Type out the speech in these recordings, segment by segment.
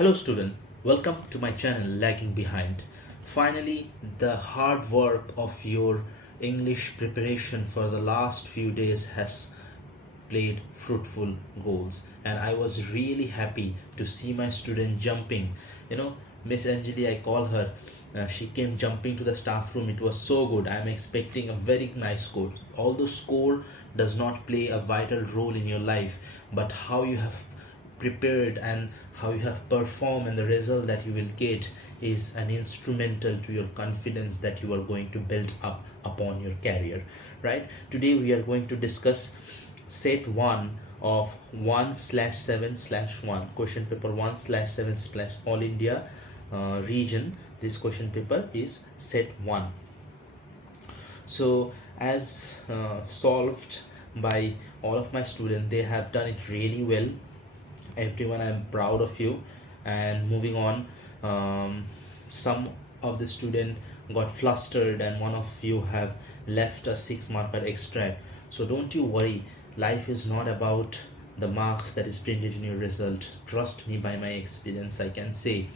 Hello student, welcome to my channel Lagging Behind. Finally, the hard work of your English preparation for the last few days has played fruitful goals, and I was really happy to see my student jumping. Miss Anjali, I call her. She came jumping to the staff room. It was so good. I'm expecting a very nice score. Although score does not play a vital role in your life, but how you have prepared and how you have performed and the result that you will get is an instrumental to your confidence that you are going to build up upon your career, right? Today we are going to discuss set 1 of 1/7/1 question paper 1/7/ all India region. This question paper is set 1. So as solved by all of my students, they have done it really well. Everyone, I'm proud of you. And moving on, some of the student got flustered and one of you have left a 6 marker extract. So don't you worry, life is not about the marks that is printed in your result. Trust me, by my experience I can say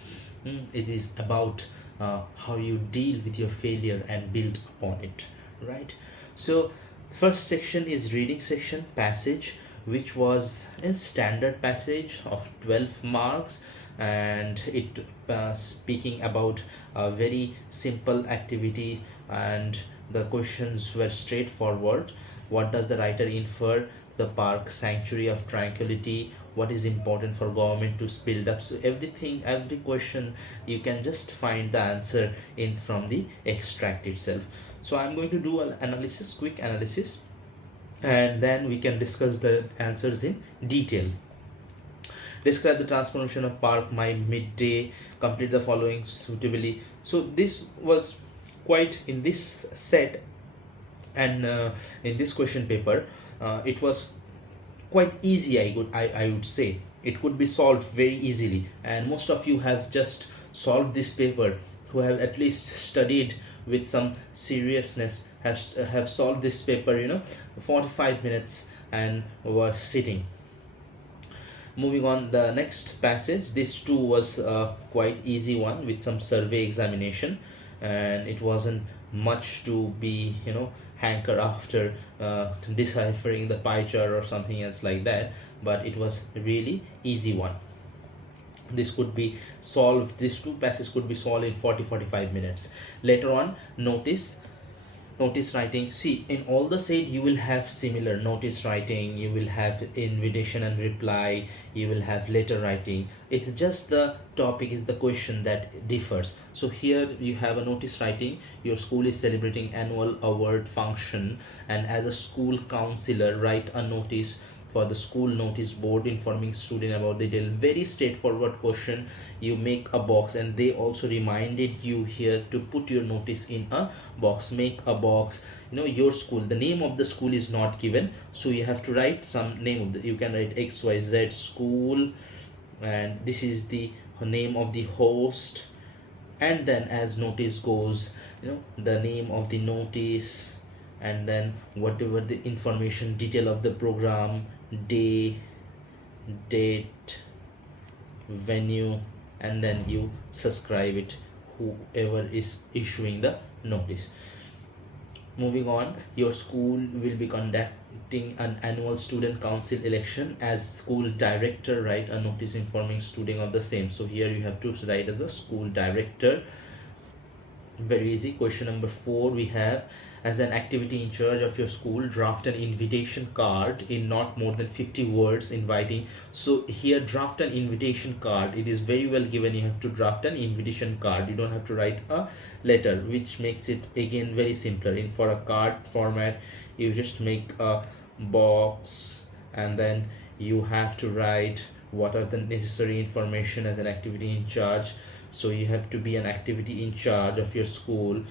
it is about how you deal with your failure and build upon it, right? So first section is reading section, passage, which was a standard passage of 12 marks, and it speaking about a very simple activity, and the questions were straightforward. What does the writer infer? The park sanctuary of tranquility. What is important for government to build up? So everything, every question, you can just find the answer in from the extract itself. So I'm going to do an analysis, quick analysis, and then we can discuss the answers in detail. Describe the transformation of park my midday. Complete the following suitably. So this was quite in this set, and in this question paper it was quite easy. I would say it could be solved very easily, and most of you have just solved this paper, who have at least studied with some seriousness, have solved this paper 45 minutes and were sitting. Moving on, the next passage, this too was a quite easy one with some survey examination, and it wasn't much to be hanker after deciphering the pie chart or something else like that, but it was a really easy one. This could be solved, these two passages could be solved in 40-45 minutes. Later on, notice writing. See, in all the set you will have similar notice writing, you will have invitation and reply, you will have letter writing. It's just the topic is the question that differs. So here you have a notice writing. Your school is celebrating annual award function, and as a school counselor, write a notice for the school notice board informing student about the detail. Very straightforward question. You make a box, and they also reminded you here to put your notice in a box. Make a box. Your school, the name of the school is not given, so you have to write some name of the, you can write XYZ school, and this is the name of the host, and then as notice goes, the name of the notice, and then whatever the information detail of the program, day, date, venue, and then you subscribe it, whoever is issuing the notice. Moving on, your school will be conducting an annual student council election. As school director, write a notice informing student of the same. So here you have to write as a school director. Very easy. Question number 4, we have, as an activity in charge of your school, draft an invitation card in not more than 50 words inviting. So here, draft an invitation card, it is very well given. You have to draft an invitation card, you don't have to write a letter, which makes it again very simpler. For a card format, you just make a box, and then you have to write what are the necessary information as an activity in charge. So you have to be an activity in charge of your school,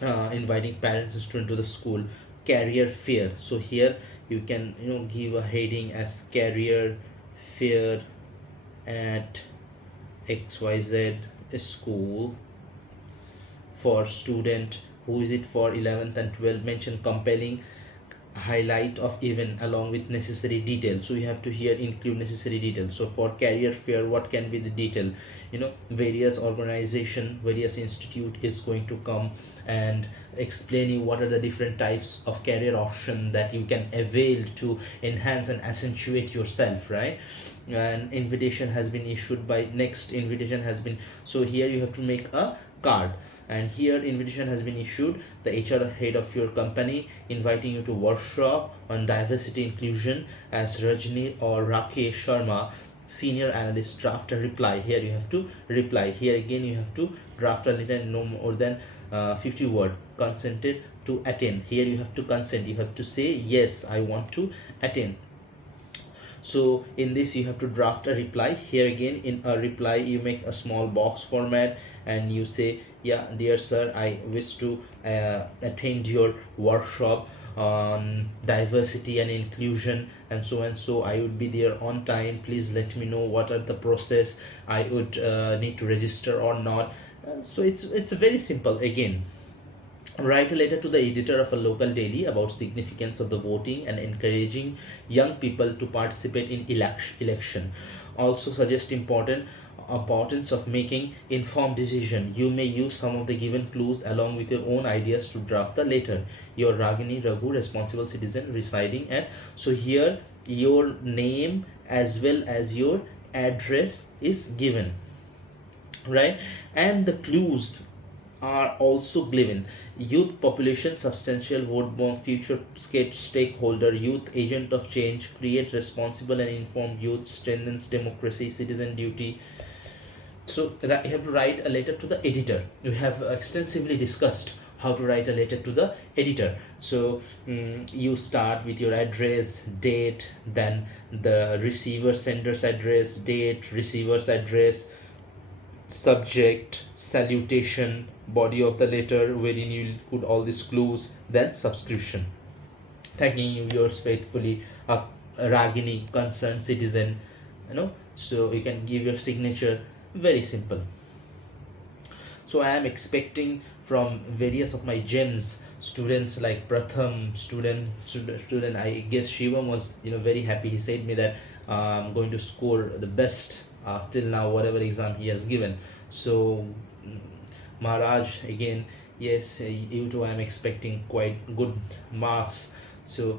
inviting parents and students to the school. Career fair, so here you can give a heading as career fair at XYZ school for student. Who is it for? 11th and 12th. Mention compelling highlight of event along with necessary details. So you have to here include necessary details. So for career fair, what can be the detail? Various organization, various institute is going to come and explain you what are the different types of career option that you can avail to enhance and accentuate yourself, right? An invitation has been issued by next invitation has been, so here you have to make a card, and here invitation has been issued, the HR head of your company inviting you to workshop on diversity inclusion as Rajni or Rakesh Sharma, senior analyst, draft a reply. Here you have to reply. Here again you have to draft a letter no more than 50 word, consented to attend. Here you have to consent, you have to say yes, I want to attend. So in this you have to draft a reply. Here again in a reply you make a small box format and you say, yeah, dear sir, I wish to attend your workshop on diversity and inclusion and so I would be there on time. Please let me know what are the process I would need to register or not. So it's very simple. Again, write a letter to the editor of a local daily about significance of the voting and encouraging young people to participate in election. Also suggest importance of making informed decision. You may use some of the given clues along with your own ideas to draft the letter. Your Ragini Raghu, responsible citizen residing at, so here your name as well as your address is given, right? And the clues are also given: youth population, substantial vote bomb, future stakeholder, youth agent of change, create responsible and informed youth, strengthens democracy, citizen duty. So you have to write a letter to the editor. We have extensively discussed how to write a letter to the editor. So you start with your address, date, then the receiver sender's address, date, receiver's address, subject, salutation, body of the letter wherein you put all these clues, then subscription, thanking you, yours faithfully, a Ragini, concerned citizen, so you can give your signature. Very simple. So I am expecting from various of my gems students like Pratham student, I guess Shivam was very happy. He said me that I'm going to score the best till now whatever exam he has given. So Maharaj, again, yes, you too, I'm expecting quite good marks. So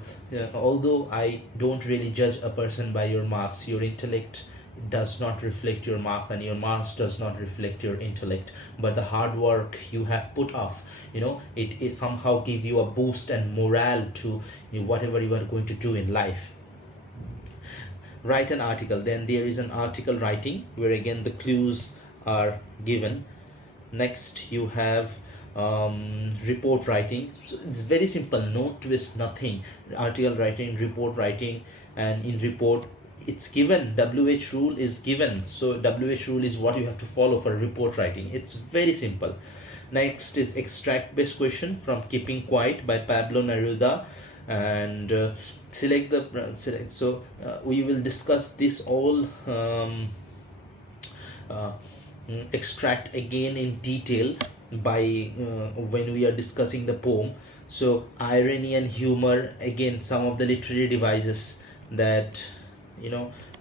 although I don't really judge a person by your marks, your intellect does not reflect your marks and your marks does not reflect your intellect, but the hard work you have put off, it is somehow give you a boost and morale to whatever you are going to do in life. Write an article. Then there is an article writing where again the clues are given. Next you have report writing. So it's very simple, no twist, nothing. Article writing, report writing, and in report it's given, WH rule is given. So WH rule is what you have to follow for report writing. It's very simple. Next is extract based question from Keeping Quiet by Pablo Neruda, and select. So we will discuss this all extract again in detail by when we are discussing the poem. So irony and humor, again some of the literary devices that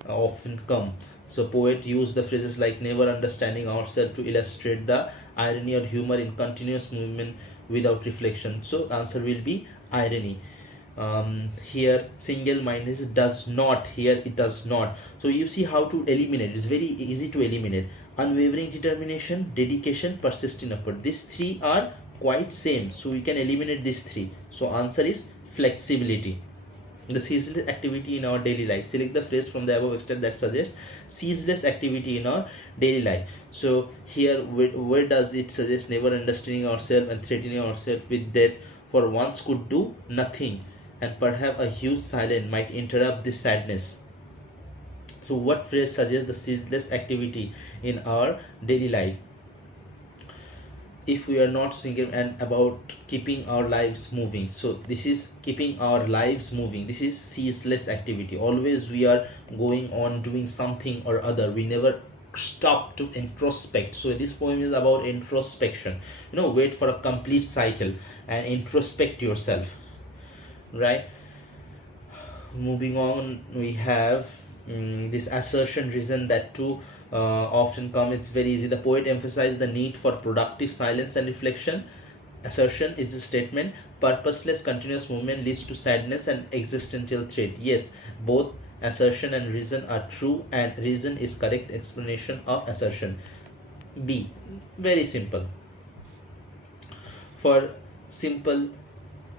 often come. So poet use the phrases like never understanding ourselves to illustrate the irony or humor in continuous movement without reflection. So answer will be irony. Here single minded does not, here it does not. So you see how to eliminate. It's very easy to eliminate. Unwavering determination, dedication, persistent effort, these three are quite same, so we can eliminate these three. So answer is flexibility. The ceaseless activity in our daily life. Select the phrase from the above extract that suggests ceaseless activity in our daily life. So here where does it suggest never understanding ourselves and threatening ourselves with death, for once could do nothing, and perhaps a huge silence might interrupt this sadness. So what phrase suggests the ceaseless activity in our daily life? If we are not thinking and about keeping our lives moving, so this is keeping our lives moving, this is ceaseless activity. Always we are going on doing something or other, we never stop to introspect. So this poem is about introspection, wait for a complete cycle and introspect yourself, right? moving on, we have this assertion reason, that too often come. It's very easy. The poet emphasized the need for productive silence and reflection. Assertion is a statement. Purposeless continuous movement leads to sadness and existential threat. Yes, both assertion and reason are true, and reason is correct explanation of assertion. B, very simple. For simple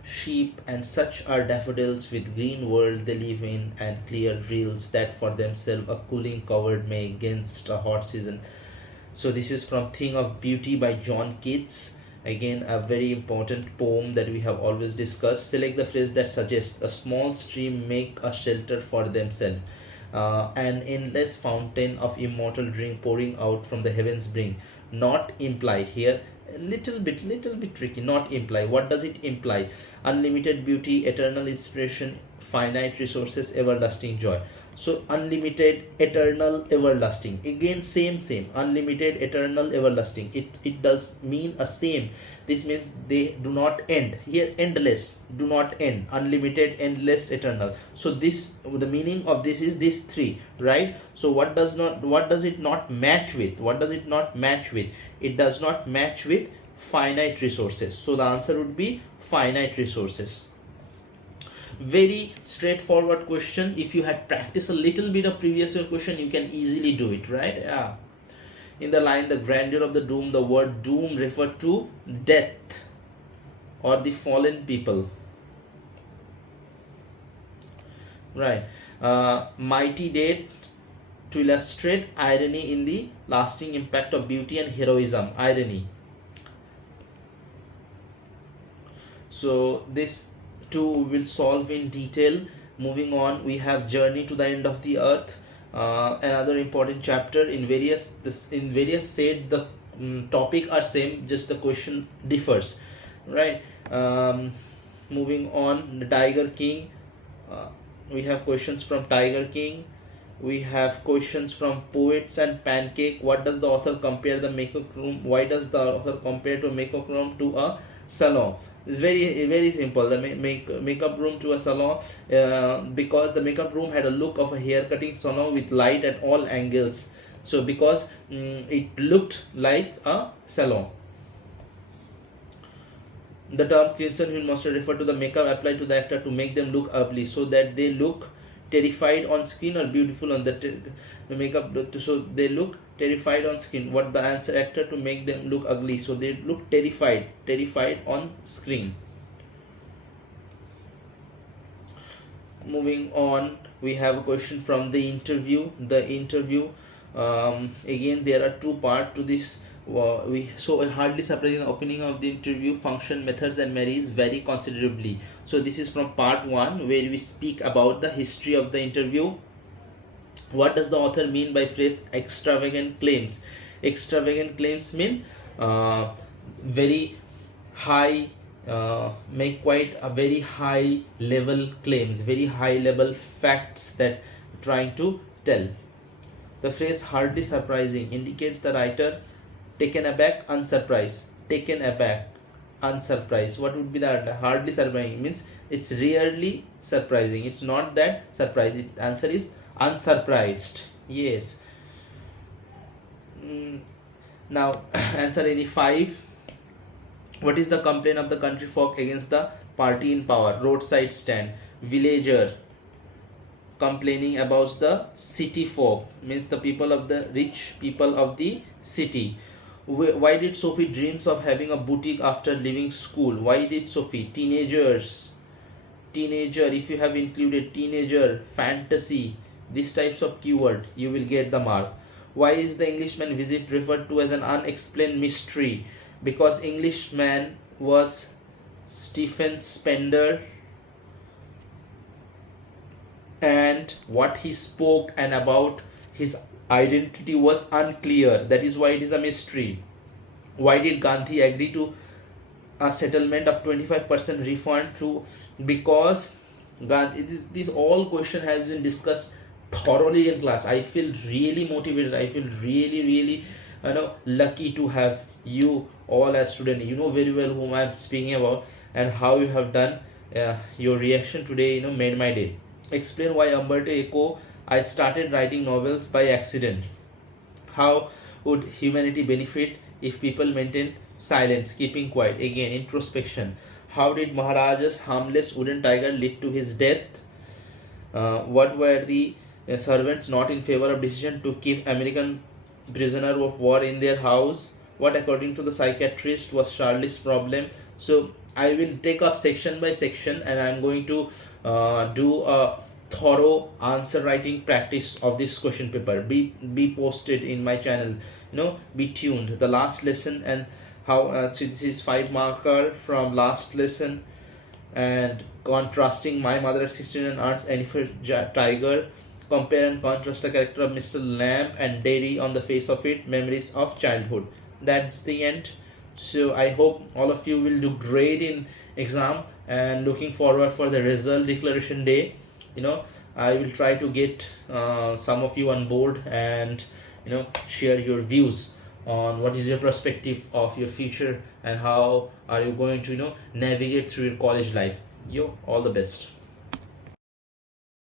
sheep and such are daffodils with green world they live in, and clear rills that for themselves a cooling covered may against a hot season. So this is from Thing of Beauty by John Keats. Again, a very important poem that we have always discussed. Select the phrase that suggests a small stream make a shelter for themselves. An endless fountain of immortal drink pouring out from the heavens bring. Not imply here, a little bit tricky. Not imply. What does it imply? Unlimited beauty, eternal inspiration, finite resources, everlasting joy. So unlimited, eternal, everlasting. Again, same. Unlimited, eternal, everlasting. It does mean a same. This means they do not end. Here, endless, do not end. Unlimited, endless, eternal. So this, the meaning of this is this three, right? So what does it not match with? What does it not match with? It does not match with finite resources. So the answer would be finite resources. Very straightforward question. If you had practiced a little bit of previous year question, you can easily do it, right? Yeah. In the line, the grandeur of the doom, the word doom referred to death or the fallen people, right? Mighty date to illustrate irony in the lasting impact of beauty and heroism. Irony. So this two will solve in detail. Moving on, we have Journey to the End of the Earth, another important chapter. In various said the topic are same, just the question differs, right? Moving on, the Tiger King, we have questions from Tiger King. We have questions from Poets and Pancake. What does the author compare the makeup room? Why does the author compare to makeup room to a salon? It's very simple. The makeup room to a salon, because the makeup room had a look of a hair cutting salon with light at all angles. So because it looked like a salon. The term crimson hue must refer to the makeup applied to the actor to make them look ugly, so that they look terrified on screen or beautiful on the makeup. So they look terrified on screen. What the answer? Actor to make them look ugly, so they look terrified on screen. Moving on, we have a question from The Interview. Again, there are two parts to this. So hardly surprising, the opening of the interview function, methods and marries vary considerably. So this is from part 1, where we speak about the history of the interview. What does the author mean by phrase extravagant claims? Extravagant claims mean very high, make quite a very high level claims, very high level facts that trying to tell. The phrase hardly surprising indicates the writer taken aback, unsurprised. Taken aback, unsurprised. What would be the hardly surprising? Means it's rarely surprising. It's not that surprising. The answer is unsurprised. Yes. Now answer any 5. What is the complaint of the country folk against the party in power? Roadside stand. Villager complaining about the city folk, means the people of the rich people of the city. Why did Sophie dreams of having a boutique after leaving school? Why did Sophie? Teenager, if you have included teenager, fantasy, these types of keyword, you will get the mark. Why is the Englishman visit referred to as an unexplained mystery? Because Englishman was Stephen Spender, and what he spoke and about his identity was unclear. That is why it is a mystery. Why did Gandhi agree to a settlement of 25% refund to? Because these all question has been discussed thoroughly in class. I feel really motivated. I feel really lucky to have you all as students. You know very well whom I am speaking about and how you have done. Your reaction today made my day. Explain why Umberto Eco I started writing novels by accident. How would humanity benefit if people maintain silence, keeping quiet? Again, introspection. How did Maharaja's harmless wooden tiger lead to his death? What were the servants not in favor of decision to keep American prisoner of war in their house? What, according to the psychiatrist, was Charlie's problem? So I will take up section by section, and I'm going to do a thorough answer writing practice of this question paper. Be posted in my channel. Be tuned. The last lesson and how. So this is 5 marker from last lesson, and contrasting my mother, sister, and aunt's Jennifer tiger. Compare and contrast the character of Mr. Lamb and Dairy on the face of it. Memories of childhood. That's the end. So I hope all of you will do great in exam, and looking forward for the result declaration day. I will try to get some of you on board, and share your views on what is your perspective of your future and how are you going to navigate through your college life. All the best.